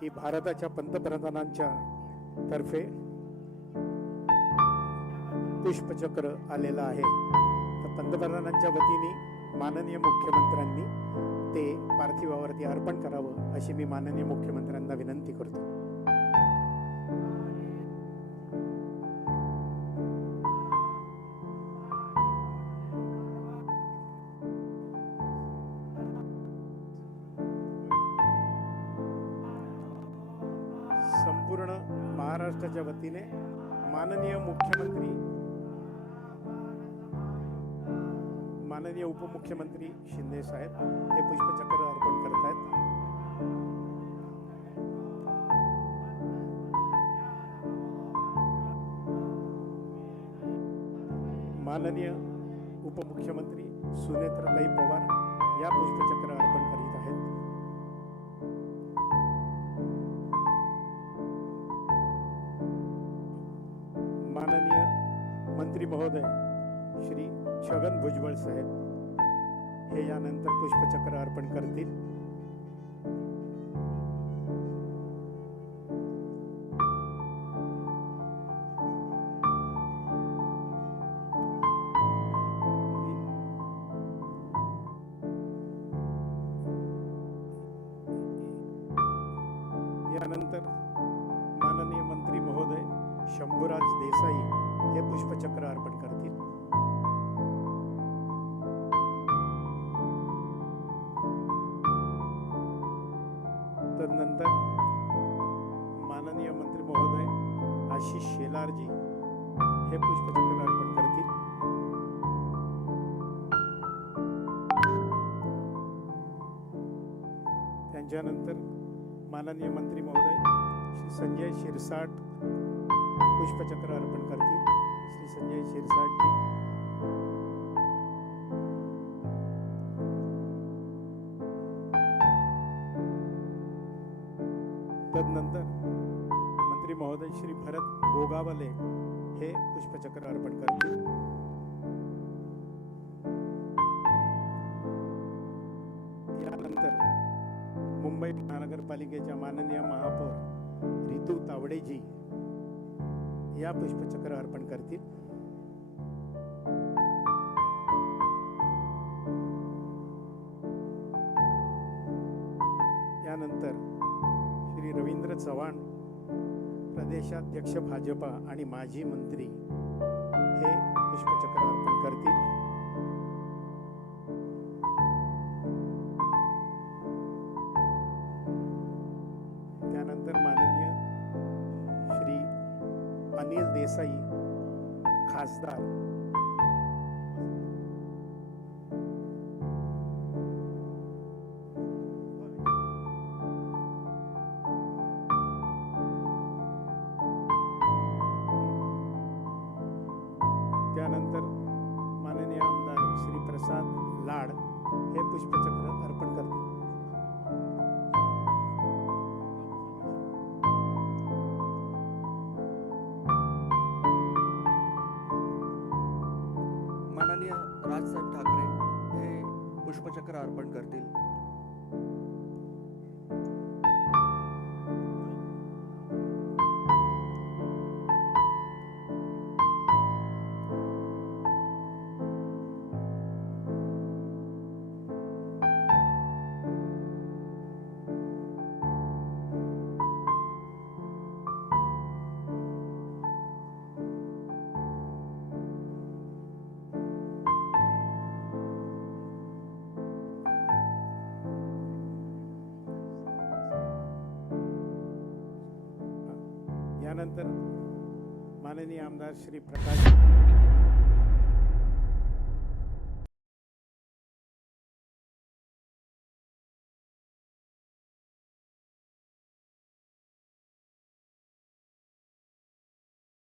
की भारताच्या पंतप्रधानांच्या तर्फे पुष्पचक्र आलेलं आहे। तर पंतप्रधानांच्या वतीने माननीय मुख्यमंत्र्यांनी ते पार्थिवावरती अर्पण करावं अशी मी माननीय मुख्यमंत्र्यांना विनंती करतो। संपूर्ण महाराष्ट्राच्या वतीने माननीय मुख्यमंत्री, माननीय उपमुख्यमंत्री शिंदे साहेब हे पुष्पचक्र अर्पण करत आहेत। माननीय उपमुख्यमंत्री सुनेत्राताई पवार या पुष्पचक्र अर्पण करीत आहेत। माननीय मंत्री महोदय श्री छगन भुजबळ साहेब हे यानंतर पुष्पचक्र अर्पण करतील। यानंतर माननीय मंत्री महोदय शंभूराज देसाई हे पुष्पचक्र अर्पण करतील। तदनंतर माननीय मंत्री महोदय आशिष शेलारजी हे पुष्पचक्र अर्पण करतील। त्यांच्यानंतर माननीय मंत्री महोदय श्री संजय शिरसाट पुष्पचक्र अर्पण करतील। श्री संजय शिरसाट जी। तदनंतर मंत्री महोदय श्री भरत गोगावले हे पुष्पचक्र अर्पण करतील। यानंतर मुंबई महानगरपालिकेच्या माननीय महापौर रितू तावडेजी या पुष्पचक्र अर्पण करतील। यानंतर श्री रवींद्र चव्हाण प्रदेशाध्यक्ष भाजपा आणि माजी मंत्री हे पुष्पचक्र अर्पण करतील। त्यानंतर माननीय श्री अनिल देसाई खासदार त्यानंतर माननीय आमदार श्री प्रसाद लाड हे पुष्पचक्र अर्पण करतील। माननीय राजसाहेब ठाकरे हे पुष्पचक्र अर्पण करतील। यानंतर माननीय आमदार श्री प्रकाश